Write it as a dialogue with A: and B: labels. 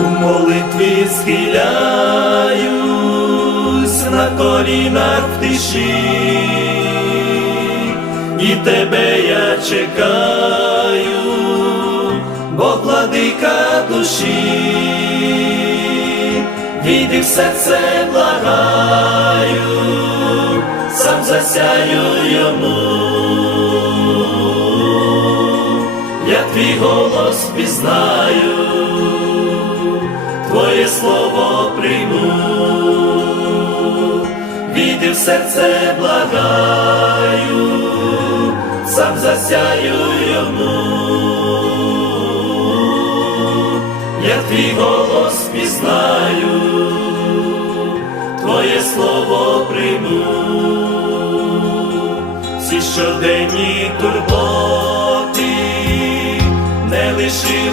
A: у молитві схиляюсь на колінах в тиші, і тебе я чекаю, Бог владика душі, війди в серце благаю, сам засяю йому. Я твій голос пізнаю, слово прийму, війди в серце благаю, сам засяю йому, я твій голос пізнаю, Твоє слово прийму, всі щоденні турботи не лиши